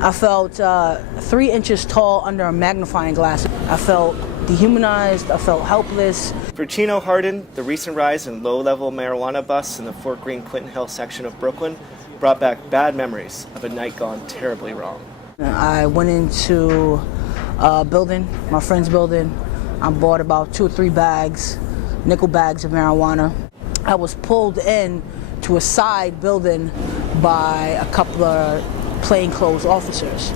I felt 3 inches tall under a magnifying glass. I felt dehumanized. I felt helpless. For Chino Hardin, the recent rise in low-level marijuana busts in the Fort Greene-Clinton Hill section of Brooklyn brought back bad memories of a night gone terribly wrong. I went into a building, my friend's building. I bought about 2 or 3 bags, nickel bags of marijuana. I was pulled in to a side building by a couple of plainclothes officers.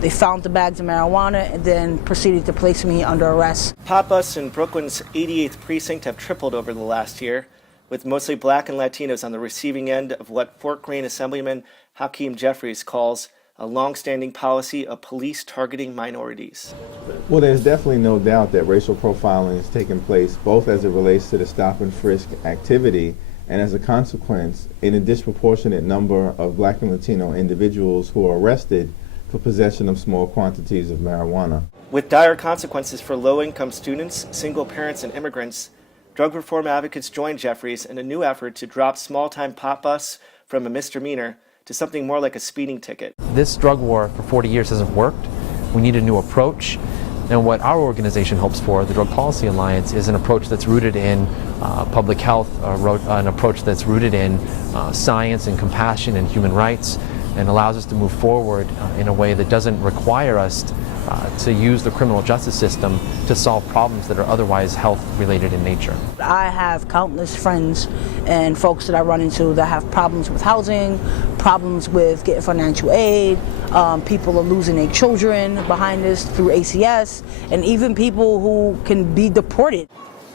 They found the bags of marijuana and then proceeded to place me under arrest. Pop busts in Brooklyn's 88th precinct have tripled over the last year, with mostly black and Latinos on the receiving end of what Fort Greene Assemblyman Hakeem Jeffries calls a long-standing policy of police targeting minorities. Well, there's definitely no doubt that racial profiling is taking place both as it relates to the stop and frisk activity and as a consequence in a disproportionate number of black and Latino individuals who are arrested for possession of small quantities of marijuana. With dire consequences for low-income students, single parents, and immigrants, drug reform advocates joined Jeffries in a new effort to drop small-time pop busts from a misdemeanor to something more like a speeding ticket. This drug war for 40 years hasn't worked. We need a new approach. And what our organization hopes for, the Drug Policy Alliance, is an approach that's rooted in public health, an approach that's rooted in science and compassion and human rights, and allows us to move forward in a way that doesn't require us to use the criminal justice system to solve problems that are otherwise health-related in nature. I have countless friends and folks that I run into that have problems with housing, problems with getting financial aid, people are losing their children behind this through ACS, and even people who can be deported.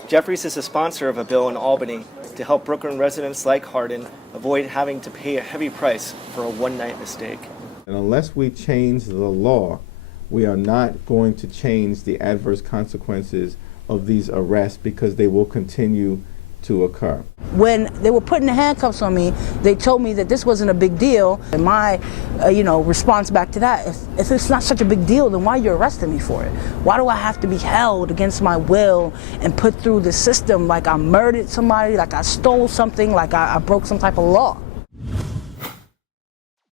Jeffries is a sponsor of a bill in Albany to help Brooklyn residents like Hardin avoid having to pay a heavy price for a one-night mistake. And unless we change the law, we are not going to change the adverse consequences of these arrests because they will continue to occur. When they were putting the handcuffs on me, they told me that this wasn't a big deal. And my, response back to that, if it's not such a big deal, then why are you arresting me for it? Why do I have to be held against my will and put through the system like I murdered somebody, like I stole something, like I broke some type of law?